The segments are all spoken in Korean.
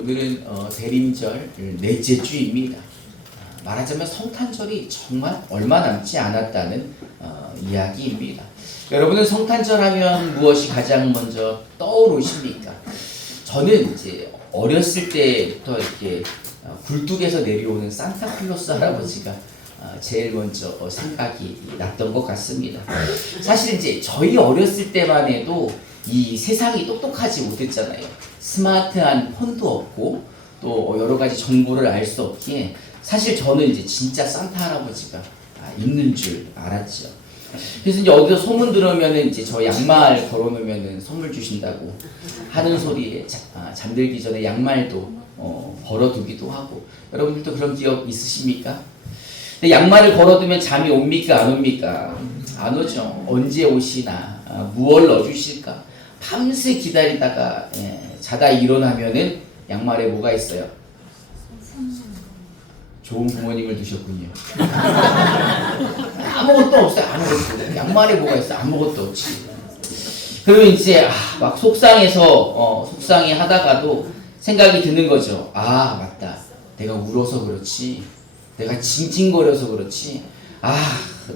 오늘은 대림절 넷째 주입니다. 말하자면 성탄절이 정말 얼마 남지 않았다는 이야기입니다. 여러분은 성탄절 하면 무엇이 가장 먼저 떠오르십니까? 저는 이제 어렸을 때부터 이렇게 굴뚝에서 내려오는 산타클로스 할아버지가 제일 먼저 생각이 났던 것 같습니다. 사실 이제 저희 어렸을 때만 해도 이 세상이 똑똑하지 못했잖아요. 스마트한 폰도 없고 또 여러 가지 정보를 알 수 없기에 사실 저는 이제 진짜 산타 할아버지가 있는 줄 알았죠. 그래서 이제 어디서 소문 들으면은 이제 저 양말 걸어놓으면은 선물 주신다고 하는 소리에 잠들기 전에 양말도 걸어두기도 하고, 여러분들도 그런 기억 있으십니까? 근데 양말을 걸어두면 잠이 옵니까 안 옵니까? 안 오죠. 언제 오시나, 무얼 넣어주실까? 밤새 기다리다가 자다 일어나면은 양말에 뭐가 있어요? 좋은 부모님을 두셨군요. 아무것도 없어요. 아무것도. 양말에 뭐가 있어? 아무것도 없지. 그러면 이제 막 속상해 하다가도 생각이 드는 거죠. 아, 맞다. 내가 울어서 그렇지. 내가 징징거려서 그렇지.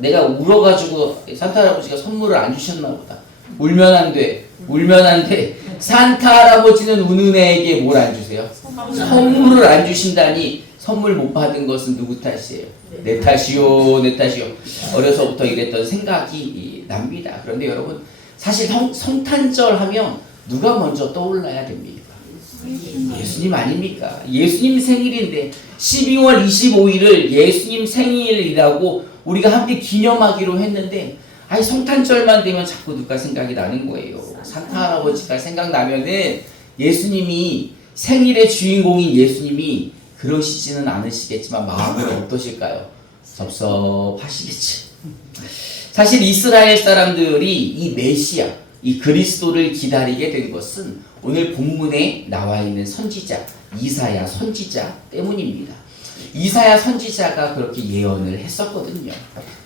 내가 울어가지고 산타 할아버지가 선물을 안 주셨나 보다. 울면 안 돼. 울면 안 돼. 산타 할아버지는 우는 애에게 뭘 안 주세요? 선물을 안 주신다니. 선물 못 받은 것은 누구 탓이에요? 내 탓이요, 내 탓이요. 어려서부터 이랬던 생각이 납니다. 그런데 여러분, 사실 성탄절 하면 누가 먼저 떠올라야 됩니까? 예수님 아닙니까? 예수님 생일인데 12월 25일을 예수님 생일이라고 우리가 함께 기념하기로 했는데, 성탄절만 되면 자꾸 누가 생각이 나는 거예요. 산타 할아버지가 생각나면은 예수님이, 생일의 주인공인 예수님이 그러시지는 않으시겠지만 마음은 어떠실까요? 섭섭하시겠죠. 사실 이스라엘 사람들이 이 메시아, 이 그리스도를 기다리게 된 것은 오늘 본문에 나와 있는 선지자 이사야 선지자 때문입니다. 이사야 선지자가 그렇게 예언을 했었거든요.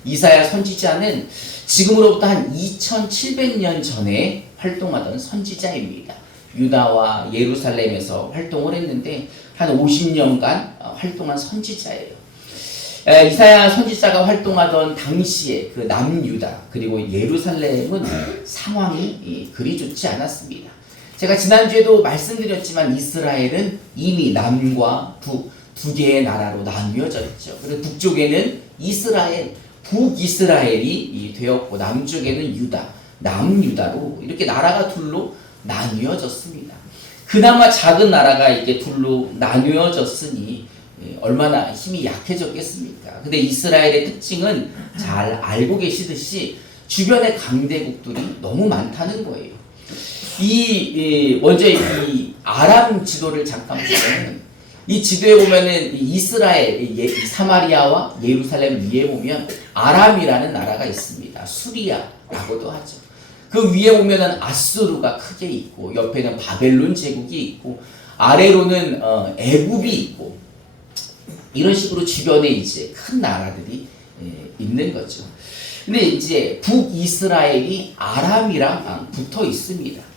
이사야 선지자는 지금으로부터 한 2700년 전에 활동하던 선지자입니다. 유다와 예루살렘에서 활동을 했는데 한 50년간 활동한 선지자예요. 이사야 선지자가 활동하던 당시에 그 남유다 그리고 예루살렘은 상황이 그리 좋지 않았습니다. 제가 지난주에도 말씀드렸지만 이스라엘은 이미 남과 북 두 개의 나라로 나뉘어져 있죠. 그래서 북쪽에는 이스라엘, 북이스라엘이 되었고 남쪽에는 유다, 남유다로 이렇게 나라가 둘로 나뉘어졌습니다. 그나마 작은 나라가 이렇게 둘로 나뉘어졌으니 얼마나 힘이 약해졌겠습니까? 근데 이스라엘의 특징은 잘 알고 계시듯이 주변의 강대국들이 너무 많다는 거예요. 먼저 이 아람 지도를 잠깐 보면, 이 지도에 보면은 이스라엘, 사마리아와 예루살렘 위에 보면 아람이라는 나라가 있습니다. 수리아라고도 하죠. 그 위에 보면은 아수르가 크게 있고, 옆에는 바벨론 제국이 있고, 아래로는 애굽이 있고, 이런 식으로 주변에 이제 큰 나라들이 있는 거죠. 근데 이제 북이스라엘이 아람이랑 붙어 있습니다.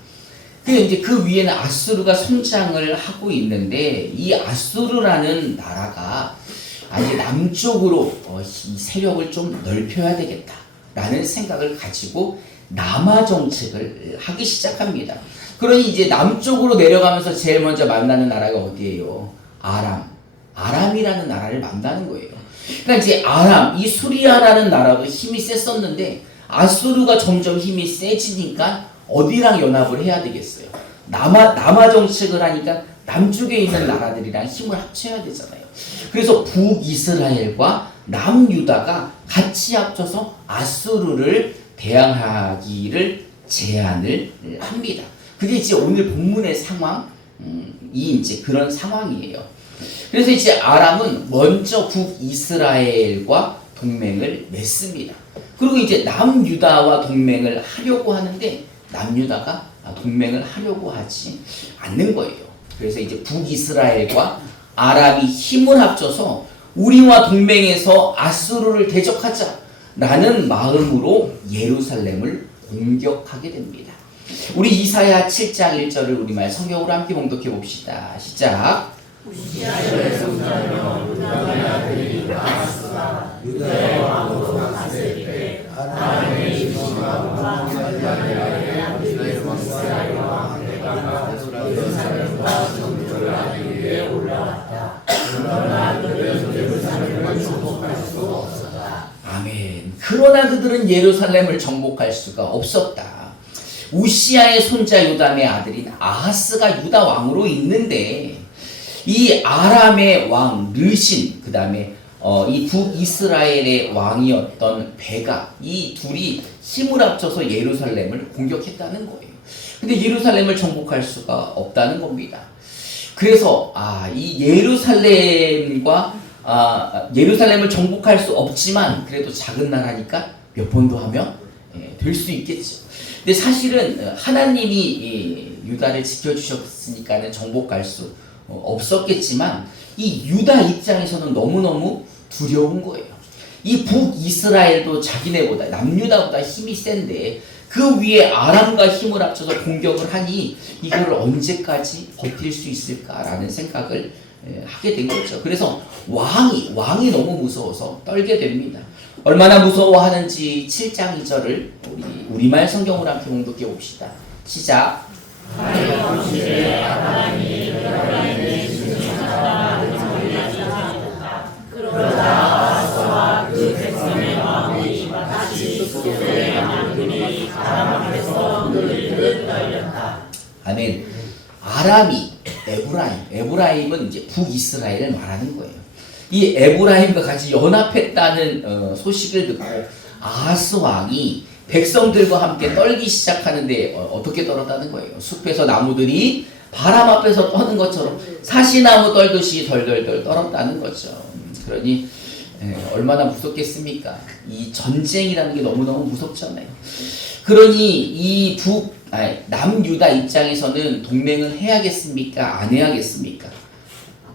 이제 그 위에는 아수르가 성장을 하고 있는데, 이 아수르라는 나라가 아예 남쪽으로 이 세력을 좀 넓혀야 되겠다라는 생각을 가지고 남하 정책을 하기 시작합니다. 그러니 이제 남쪽으로 내려가면서 제일 먼저 만나는 나라가 어디예요? 아람이라는 나라를 만나는 거예요. 그러니까 이제 이 수리아라는 나라도 힘이 셌었는데 아수르가 점점 힘이 세지니까 어디랑 연합을 해야 되겠어요? 남하 정책을 하니까 남쪽에 있는 나라들이랑 힘을 합쳐야 되잖아요. 그래서 북이스라엘과 남유다가 같이 합쳐서 아수르를 대항하기를 제안을 합니다. 그게 이제 오늘 본문의 상황이 이제 그런 상황이에요. 그래서 이제 아람은 먼저 북이스라엘과 동맹을 맺습니다. 그리고 이제 남유다와 동맹을 하려고 하는데 남유다가 동맹을 하려고 하지 않는 거예요. 그래서 이제 북이스라엘과 아람이 힘을 합쳐서 우리와 동맹해서 아수르를 대적하자라는 마음으로 예루살렘을 공격하게 됩니다. 우리 이사야 7장 1절을 우리말 성경으로 함께 봉독해 봅시다. 시작. 우시아의 성자여 유다의 아들이 아하스가 유다의 왕으로 다스릴 때 하나님의 진노가 유다의 아들이 이스라엘 왕 내가 예루살렘과 성전을 하기 위해 올라왔다. 그러나 그들은 예루살렘을 정복할 수 없었다. 아멘. 그러나 그들은 예루살렘을 정복할 수가 없었다. 우시아의 손자 요담의 아들인 아하스가 유다 왕으로 있는데 이 아람의 왕 르신, 그 다음에 이 북이스라엘의 왕이었던 베가, 이 둘이 힘을 합쳐서 예루살렘을 공격했다는 거예요. 근데 예루살렘을 정복할 수가 없다는 겁니다. 그래서 이 예루살렘을 정복할 수 없지만 그래도 작은 나라니까 몇 번 더 하면 될 수 있겠죠. 근데 사실은 하나님이 유다를 지켜주셨으니까는 정복할 수 없었겠지만 이 유다 입장에서는 너무너무 두려운 거예요. 이 북이스라엘도 자기네보다 남유다보다 힘이 센데 그 위에 아람과 힘을 합쳐서 공격을 하니 이걸 언제까지 버틸 수 있을까라는 생각을 하게 된 거죠. 그래서 왕이 너무 무서워서 떨게 됩니다. 얼마나 무서워하는지 7장 2절을 우리말 성경으로 함께 봉독해 봅시다. 시작. 아멘. 아람이 에브라임은 이제 북이스라엘을 말하는 거예요. 이 에브라임과 같이 연합했다는 소식을 듣고 아하스 왕이 백성들과 함께 떨기 시작하는데 어떻게 떨었다는 거예요? 숲에서 나무들이 바람 앞에서 떠는 것처럼 사시나무 떨듯이 덜덜덜 떨었다는 거죠. 그러니 얼마나 무섭겠습니까? 이 전쟁이라는 게 너무너무 무섭잖아요. 그러니 이 남유다 입장에서는 동맹을 해야겠습니까? 안 해야겠습니까?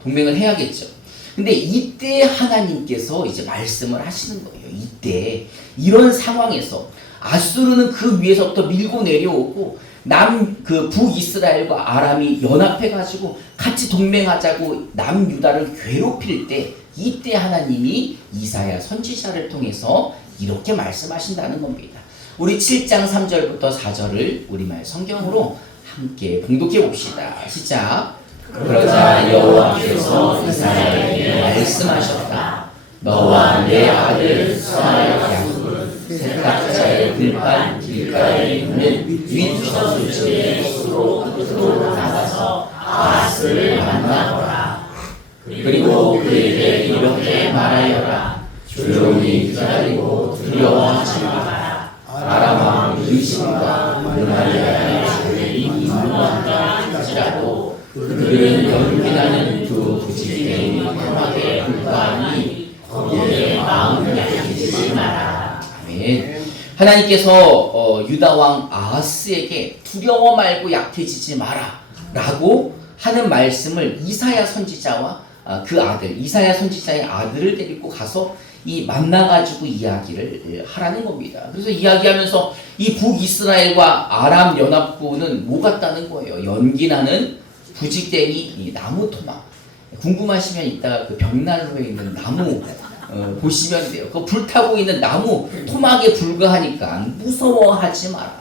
동맹을 해야겠죠. 근데 이때 하나님께서 이제 말씀을 하시는 거예요. 이때 이런 상황에서 아수르는 그 위에서부터 밀고 내려오고 북이스라엘과 아람이 연합해가지고 같이 동맹하자고 남유다를 괴롭힐 때 이때 하나님이 이사야 선지자를 통해서 이렇게 말씀하신다는 겁니다. 우리 7장 3절부터 4절을 우리말 성경으로 함께 봉독해 봅시다. 시작. 그러자 여호와께서 이사야에게 말씀하셨다. 너와 내 아들 스마야 야곱은 세탁자의 들판 길가에 있는 윗저수지의 숲으로 끝으로 나가서 아하스를 만나거라. 그리고 그에게 이렇게 말하여라. 조용히 기다리고 두려워하지 마라. 아람 왕 르신과 르말리아의 아들이 인도한다 할지라도 그들은 연기나는 두 부지기에 험하게 불과하니 거기에 마음을 약해지지 마라. 아멘. 하나님께서 유다 왕 아하스에게 두려워 말고 약해지지 마라 라고 하는 말씀을 이사야 선지자와 그 아들 이사야 선지자의 아들을 데리고 가서 이 만나가지고 이야기를 하라는 겁니다. 그래서 이야기하면서 이 북이스라엘과 아람 연합군은 뭐 같다는 거예요? 연기나는 부직대니 이 나무 토막. 궁금하시면 이따가 그 벽난로에 있는 나무 보시면 돼요. 그 불타고 있는 나무 토막에 불과하니까 무서워하지 마라.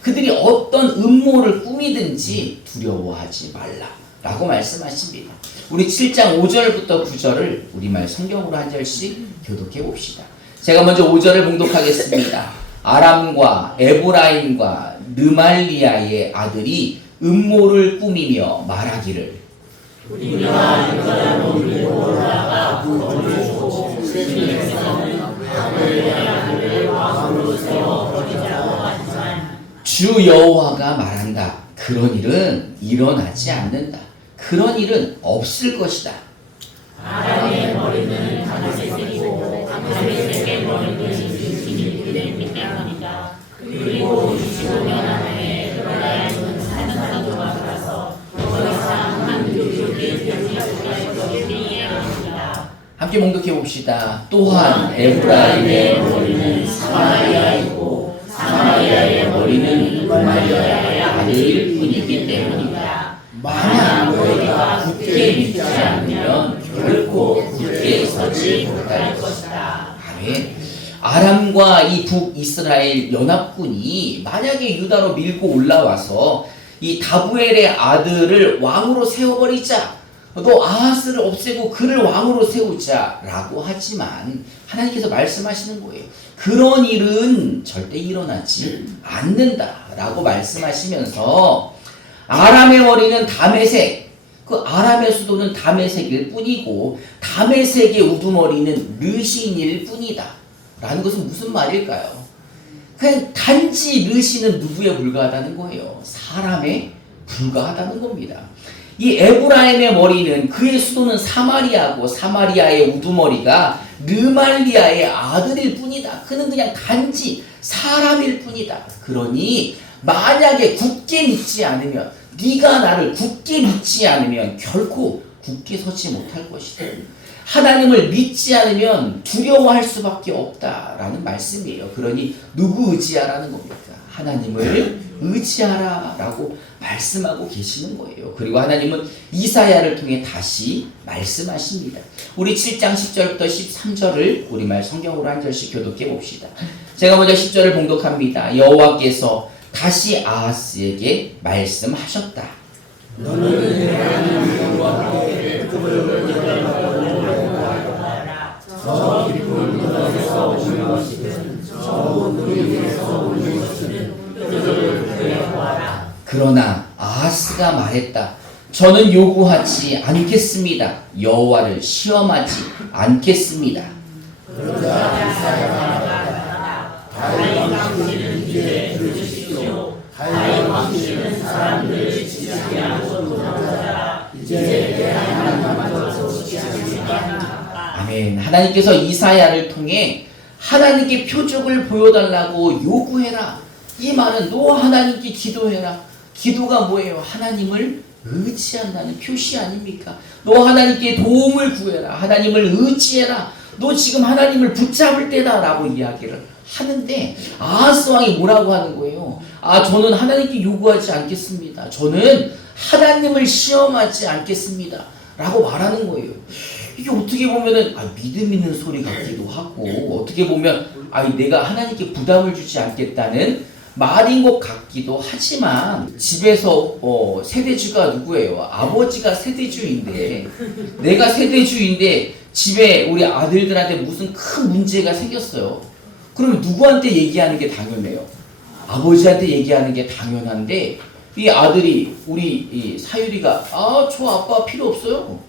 그들이 어떤 음모를 꾸미든지 두려워하지 말라 라고 말씀하십니다. 우리 7장 5절부터 9절을 우리말 성경으로 한 절씩 교독해 봅시다. 제가 먼저 5절을 봉독하겠습니다. 아람과 에브라임과 르말리아의 아들이 음모를 꾸미며 말하기를 우리가 유다로 밀고 올라가 구원을 주고 세상에서는 아벨의 아들을 왕으로 세워 버리자고 하지만 주 여호와가 말한다. 그런 일은 일어나지 않는다. 그런 일은 없을 것이다. 아람의 머리는 다메섹이고 다메섹의 머리는 이스라엘이 때문이다. 그리고 25년 안에 에브라임은 산산조가 들어서 더 이상 한 교육이 되지 못할 것이니 합니다. 함께 봉독해 봅시다. 또한 에브라임의 머리는 사마리아이고 사마리아의 머리는 르말리아의 아들일 뿐이기 때문이다. 만약 너희가 굳게 믿지 않으면 결코 굳게 서지 못할 것이다. 아멘. 아람과 이 북이스라엘 연합군이 만약에 유다로 밀고 올라와서 이 다부엘의 아들을 왕으로 세워버리자, 또 아하스를 없애고 그를 왕으로 세우자라고 하지만 하나님께서 말씀하시는 거예요. 그런 일은 절대 일어나지 않는다라고 말씀하시면서 아람의 머리는 다메섹, 그 아람의 수도는 다메섹일 뿐이고 다메섹의 우두머리는 르신일 뿐이다 라는 것은 무슨 말일까요? 그냥 단지 르신은 누구에 불과하다는 거예요? 사람에 불과하다는 겁니다. 이 에브라임의 머리는, 그의 수도는 사마리아고 사마리아의 우두머리가 르말리아의 아들일 뿐이다. 그는 그냥 단지 사람일 뿐이다. 그러니 만약에 굳게 믿지 않으면, 네가 나를 굳게 믿지 않으면 결코 굳게 서지 못할 것이다. 하나님을 믿지 않으면 두려워할 수밖에 없다라는 말씀이에요. 그러니 누구 의지하라는 겁니까? 하나님을 의지하라라고 말씀하고 계시는 거예요. 그리고 하나님은 이사야를 통해 다시 말씀하십니다. 우리 7장 10절부터 13절을 우리말 성경으로 한 절씩 교독해 봅시다. 제가 먼저 10절을 봉독합니다. 여호와께서 다시 아하스에게 말씀하셨다. 너는 하나님 여호와께 저 깊은 무덤에서 오는 것이든 저 온누리에서 오는 것이든 그들을 구해보아라. 그러나 아하스가 말했다. 저는 요구하지 않겠습니다. 여호와를 시험하지 않겠습니다. 그러자 이사야가 말하다. 다윗 왕씨는 이제 들으십시오. 다윗 왕씨는 사람들을 지지 않고 도망하라. 이제 내 하나님마저 지지 않으리라. 아멘. 하나님께서 이사야를 통해 하나님께 표적을 보여달라고 요구해라. 이 말은 너 하나님께 기도해라. 기도가 뭐예요? 하나님을 의지한다는 표시 아닙니까? 너 하나님께 도움을 구해라. 하나님을 의지해라. 너 지금 하나님을 붙잡을 때다 라고 이야기를 하는데 아하스 왕이 뭐라고 하는 거예요? 저는 하나님께 요구하지 않겠습니다. 저는 하나님을 시험하지 않겠습니다 라고 말하는 거예요. 이게 어떻게 보면은 믿음 있는 소리 같기도 하고, 어떻게 보면 내가 하나님께 부담을 주지 않겠다는 말인 것 같기도 하지만, 집에서 세대주가 누구예요? 아버지가 세대주인데, 내가 세대주인데 집에 우리 아들들한테 무슨 큰 문제가 생겼어요. 그러면 누구한테 얘기하는 게 당연해요? 아버지한테 얘기하는 게 당연한데, 이 아들이, 우리 이 사유리가 저 아빠 필요 없어요.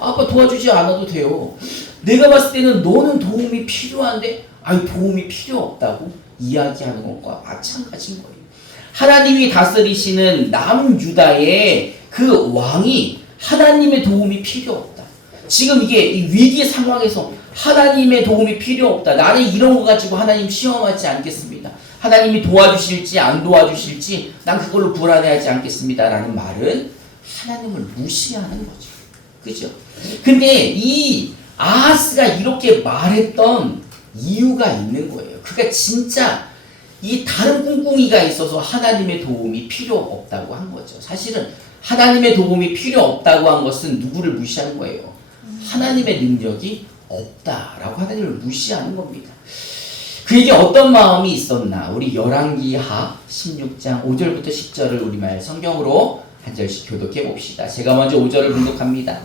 아빠 도와주지 않아도 돼요. 내가 봤을 때는 너는 도움이 필요한데 도움이 필요 없다고 이야기하는 것과 마찬가지인 거예요. 하나님이 다스리시는 남유다의 그 왕이 하나님의 도움이 필요 없다. 지금 이게 이 위기 상황에서 하나님의 도움이 필요 없다. 나는 이런 거 가지고 하나님 시험하지 않겠습니다. 하나님이 도와주실지 안 도와주실지 난 그걸로 불안해하지 않겠습니다 라는 말은 하나님을 무시하는 거죠. 그죠? 근데 이 아하스가 이렇게 말했던 이유가 있는 거예요. 그러니까 진짜 이 다른 꿍꿍이가 있어서 하나님의 도움이 필요 없다고 한 거죠. 사실은 하나님의 도움이 필요 없다고 한 것은 누구를 무시하는 거예요? 하나님의 능력이 없다라고 하나님을 무시하는 겁니다. 그에게 어떤 마음이 있었나? 우리 열왕기하 16장 5절부터 10절을 우리말 성경으로 한 절씩 교독해 봅시다. 제가 먼저 5절을 봉독합니다.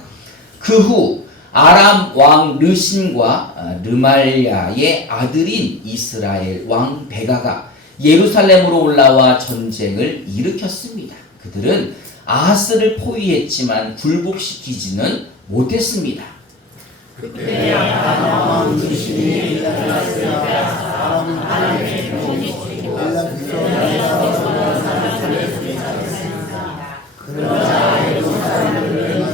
그 후 아람 왕 르신과 르말야의 아들인 이스라엘 왕 베가가 예루살렘으로 올라와 전쟁을 일으켰습니다. 그들은 아하스를 포위했지만 굴복시키지는 못했습니다. 그때 아람 왕 르신이 아람의 병이 그러자 애굽 사람들을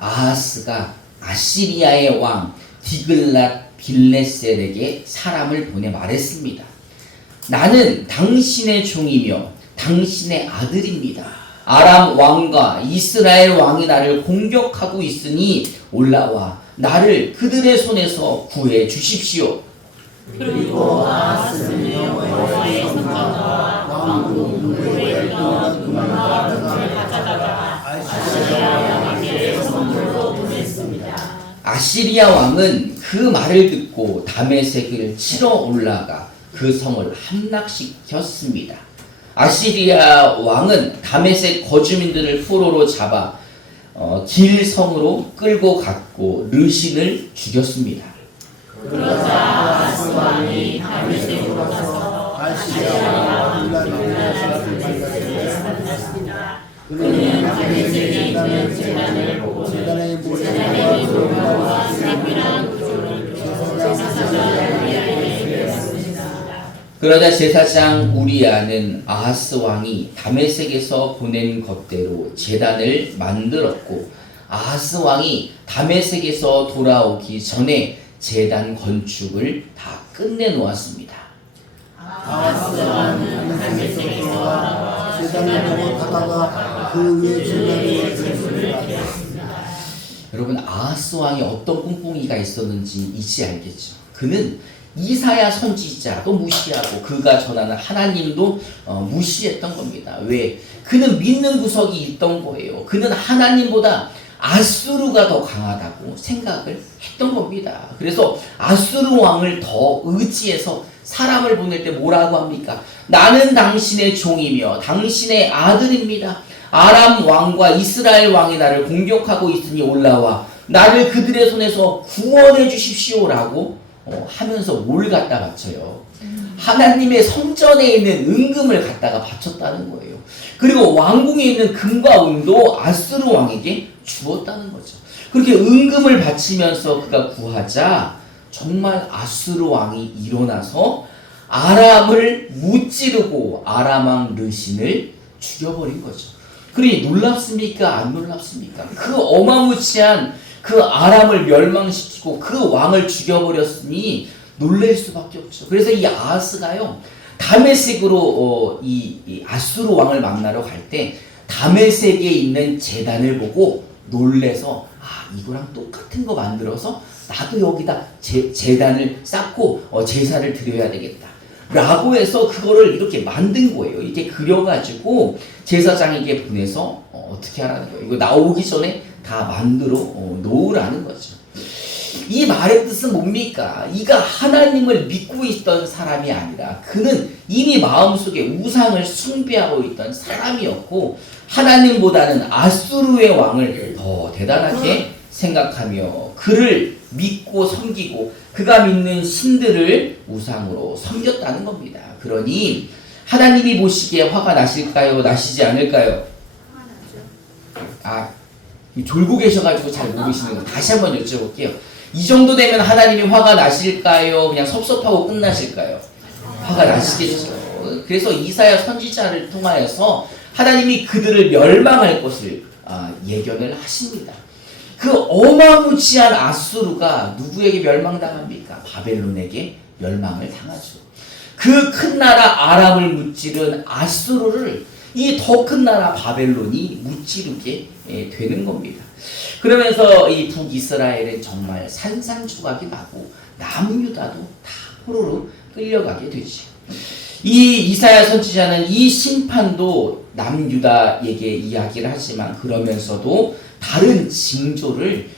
아하스가 아시리아의 왕 디글랏 빌레셀에게 사람을 보내 말했습니다. 나는 당신의 종이며 당신의 아들입니다. 아람 왕과 이스라엘 왕이 나를 공격하고 있으니 올라와 나를 그들의 손에서 구해 주십시오. 그리고 아하스는 여호와의 성전과 왕궁 누구에 있던 금과 은을 가져다가 아시리아 왕에게 선물로 보냈습니다. 아시리아 왕은 그 말을 듣고 다메섹을 치러 올라가 그 성을 함락시켰습니다. 아시리아 왕은 다메섹 거주민들을 포로로 잡아 길 성으로 끌고 갔고 르신을 죽였습니다. 그러자 아하스 왕이 다메섹으로 가서 아시리아 왕을 만났습니다. 그는 다메섹에 있는 제단을 보고 제단의 모양과 세밀한 구조를 제사장 우리아에게 배웠습니다. 그러자 제사장 우리아는 아하스 왕이 다메섹에서 보낸 것대로 제단을 만들었고 아하스 왕이 다메섹에서 돌아오기 전에 제단 건축을 다 끝내놓았습니다. 아하스 왕은 다메섹에서 돌아와 제단을 건축하다가 그 위에 제단의 제물을 드렸습니다. 여러분 아하스 왕이 어떤 꿍꿍이가 있었는지 이제 알겠죠. 그는 이사야 선지자도 무시하고 그가 전하는 하나님도 무시했던 겁니다. 왜? 그는 믿는 구석이 있던 거예요. 그는 하나님보다 아수르가 더 강하다고 생각을 했던 겁니다. 그래서 아수르 왕을 더 의지해서 사람을 보낼 때 뭐라고 합니까? 나는 당신의 종이며 당신의 아들입니다. 아람 왕과 이스라엘 왕이 나를 공격하고 있으니 올라와 나를 그들의 손에서 구원해 주십시오라고 하면서 뭘 갖다 바쳐요? 하나님의 성전에 있는 은금을 갖다가 바쳤다는 거예요. 그리고 왕궁에 있는 금과 은도 아수르 왕에게 주었다는 거죠. 그렇게 은금을 바치면서 그가 구하자 정말 아수르 왕이 일어나서 아람을 무찌르고 아람 왕 르신을 죽여버린 거죠. 그러니 놀랍습니까? 안 놀랍습니까? 그 어마무시한 그 아람을 멸망시키고 그 왕을 죽여버렸으니 놀랄 수밖에 없죠. 그래서 이 아하스가요 다메섹으로 이 아수르 왕을 만나러 갈 때 다메섹에 있는 제단을 보고 놀래서 이거랑 똑같은 거 만들어서 나도 여기다 제단을 쌓고 제사를 드려야 되겠다 라고 해서 그거를 이렇게 만든 거예요. 이렇게 그려가지고 제사장에게 보내서 어떻게 하라는 거예요. 이거 나오기 전에 다 만들어 놓으라는 거죠. 이 말의 뜻은 뭡니까? 이가 하나님을 믿고 있던 사람이 아니라 그는 이미 마음속에 우상을 숭배하고 있던 사람이었고 하나님보다는 아수르의 왕을 더 대단하게 생각하며 그를 믿고 섬기고 그가 믿는 신들을 우상으로 섬겼다는 겁니다. 그러니 하나님이 보시기에 화가 나실까요? 나시지 않을까요? 졸고 계셔가지고 잘 모르시는 거 다시 한번 여쭤볼게요. 이 정도 되면 하나님이 화가 나실까요? 그냥 섭섭하고 끝나실까요? 화가 나시겠죠. 그래서 이사야 선지자를 통하여서 하나님이 그들을 멸망할 것을 예견을 하십니다. 그 어마무지한 아수르가 누구에게 멸망당합니까? 바벨론에게 멸망을 당하죠. 그 큰 나라 아람을 무찌른 아수르를 이 더 큰 나라 바벨론이 무찌르게 되는 겁니다. 그러면서 이 북이스라엘은 정말 산산조각이 나고 남유다도 다 포로로 끌려가게 되죠. 이 이사야 선지자는 이 심판도 남유다에게 이야기를 하지만 그러면서도 다른 징조를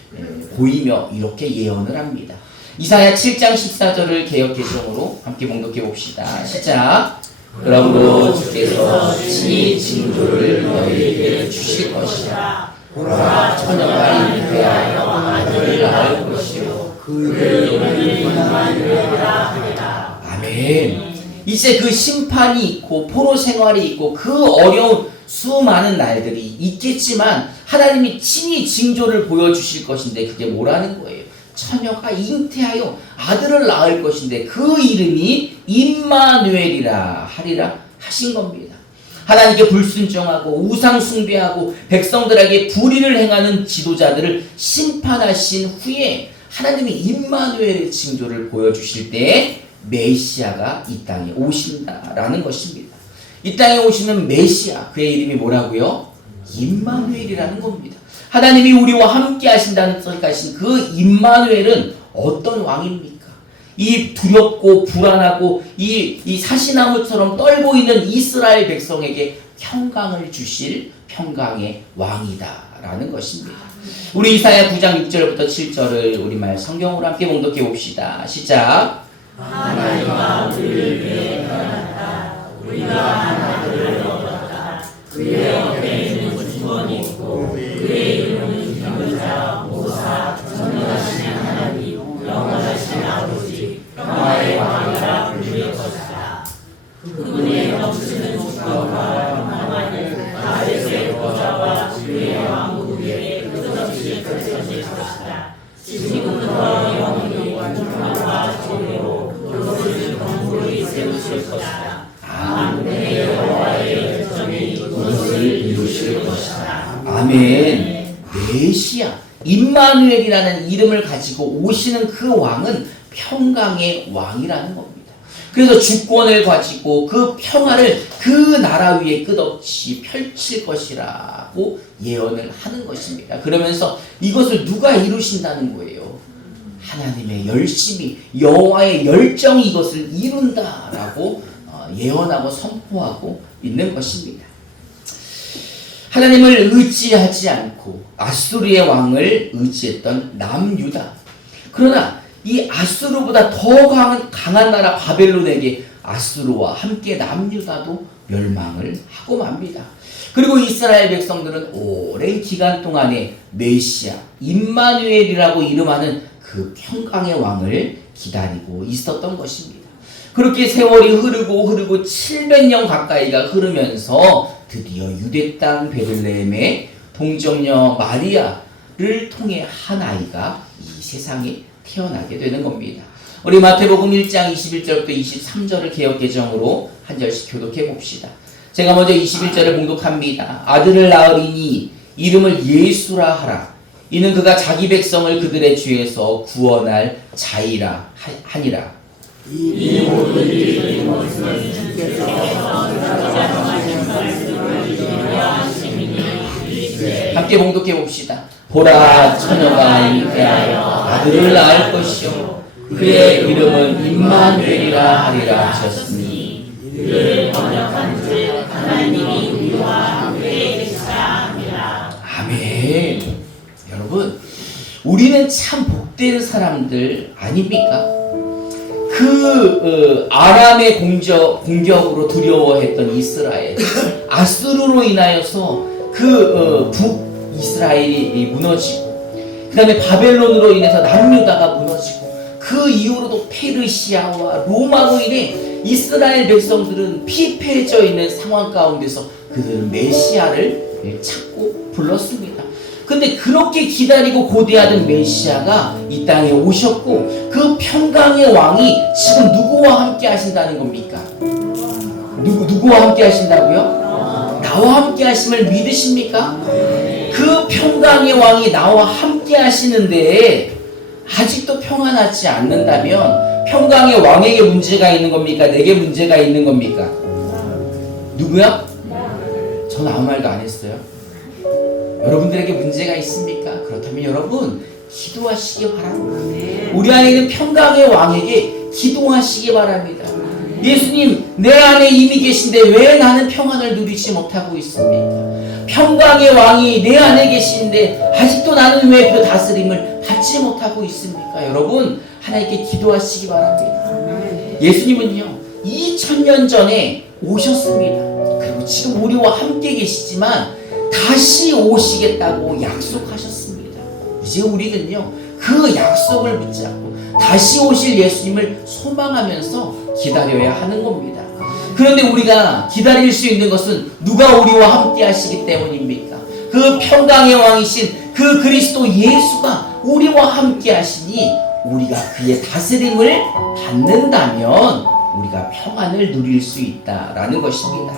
보이며 이렇게 예언을 합니다. 이사야 7장 14절을 개역개정으로 함께 봉독해 봅시다. 시작. 그러므로 주께서 친히 징조를 너희에게 주실 것이다. 보라, 처녀가 잉태하여 아들을 낳을 것이요 그 이름을 임마누엘이라 하리라. 아멘. 이제 그 심판이 있고 포로 생활이 있고 그 어려운 수많은 날들이 있겠지만 하나님이 친히 징조를 보여주실 것인데 그게 뭐라는 거예요? 처녀가 잉태하여 아들을 낳을 것인데 그 이름이 임마누엘이라 하리라 하신 겁니다. 하나님께 불순종하고 우상 숭배하고 백성들에게 불의를 행하는 지도자들을 심판하신 후에 하나님이 임마누엘의 징조를 보여주실 때 메시아가 이 땅에 오신다라는 것입니다. 이 땅에 오시는 메시아, 그의 이름이 뭐라고요? 임마누엘이라는 겁니다. 하나님이 우리와 함께 하신다는 뜻까지 그 임마누엘은 어떤 왕입니까? 이 두렵고 불안하고 이 사시나무처럼 떨고 있는 이스라엘 백성에게 평강을 주실 평강의 왕이다라는 것입니다. 우리 이사야 9장 6절부터 7절을 우리말 성경으로 함께 봉독해 봅시다. 시작. 하나님과 우리를 위해 태어났다. 우리가 하나님을 얻었다. 그의 옆에 있는 주권이 있고 그의 이름은 기도자, 모사, 전능하신 하나님, 영원하신 아버지, 평화의 왕이라 불릴 것이다. 그분의 넘치는 주권과 평화는 다윗의 보좌와 그의 왕국 위에 끝없이 펼쳐질 것이다. 지금부터 영원히 평화와 조례로 그것을 건물이 세우실 것이다. 만군의 여호와의 백성이 그것을 이루실 것이다. 아멘. 메시아 임마누엘이라는 이름을 가지고 오시는 그 왕은 평강의 왕이라는 겁니다. 그래서 주권을 가지고 그 평화를 그 나라 위에 끝없이 펼칠 것이라고 예언을 하는 것입니다. 그러면서 이것을 누가 이루신다는 거예요? 하나님의 열심히 여호와의 열정이 이것을 이룬다라고 예언하고 선포하고 있는 것입니다. 하나님을 의지하지 않고 아수르의 왕을 의지했던 남유다. 그러나 이 아수르보다 더 강한 나라 바벨론에게 아수르와 함께 남유다도 멸망을 하고 맙니다. 그리고 이스라엘 백성들은 오랜 기간 동안에 메시아, 임마누엘이라고 이름하는 그 평강의 왕을 기다리고 있었던 것입니다. 그렇게 세월이 흐르고 700년 가까이가 흐르면서 드디어 유대 땅 베들레헴의 동정녀 마리아를 통해 한 아이가 이 세상에 태어나게 되는 겁니다. 우리 마태복음 1장 21절부터 23절을 개역개정으로 한 절씩 교독해 봅시다. 제가 먼저 21절을 봉독합니다. 아들을 낳으리니 이름을 예수라 하라. 이는 그가 자기 백성을 그들의 죄에서 구원할 자이라 하니라. 이 모든 일이 이루어지는 주께서 선하신 말씀을 이루하심이니 함께 봉독해 봅시다. 보라 처녀가 잉태하여 아들을 낳을 것이요 그의 이름은 임마누엘이라 하리라 하셨으니 이를 번역한 즉 하나님이 우리와 함께 계시다 함이라. 아멘. 여러분, 우리는 참 복된 사람들 아닙니까? 아람의 공격으로 두려워했던 이스라엘, 아수르로 인하여서 북이스라엘이 무너지고, 그 다음에 바벨론으로 인해서 남유다가 무너지고, 그 이후로도 페르시아와 로마로 인해 이스라엘 백성들은 피폐해져 있는 상황 가운데서 그들은 메시아를 찾고 불렀습니다. 근데 그렇게 기다리고 고대하던 메시아가 이 땅에 오셨고 그 평강의 왕이 지금 누구와 함께 하신다는 겁니까? 누구와 함께 하신다고요? 나와 함께 하심을 믿으십니까? 그 평강의 왕이 나와 함께 하시는데 아직도 평안하지 않는다면 평강의 왕에게 문제가 있는 겁니까? 내게 문제가 있는 겁니까? 누구야? 전 아무 말도 안 했어요. 여러분들에게 문제가 있습니까? 그렇다면 여러분 기도하시기 바랍니다. 우리 안에 있는 평강의 왕에게 기도하시기 바랍니다. 예수님, 내 안에 이미 계신데 왜 나는 평안을 누리지 못하고 있습니까? 평강의 왕이 내 안에 계시는데 아직도 나는 왜 그 다스림을 받지 못하고 있습니까? 여러분, 하나님께 기도하시기 바랍니다. 예수님은요 2000년 전에 오셨습니다. 그리고 지금 우리와 함께 계시지만 다시 오시겠다고 약속하셨습니다. 이제 우리는요 그 약속을 붙잡고 다시 오실 예수님을 소망하면서 기다려야 하는 겁니다. 그런데 우리가 기다릴 수 있는 것은 누가 우리와 함께 하시기 때문입니까? 그 평강의 왕이신 그 그리스도 예수가 우리와 함께 하시니 우리가 그의 다스림을 받는다면 우리가 평안을 누릴 수 있다라는 것입니다.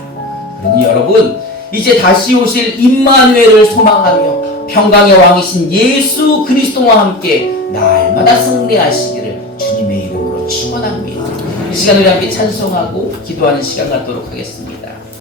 그러니 여러분, 이제 다시 오실 임마누엘을 소망하며 평강의 왕이신 예수 그리스도와 함께 날마다 승리하시기를 주님의 이름으로 축원합니다. 이 시간 우리 함께 찬송하고 기도하는 시간 갖도록 하겠습니다.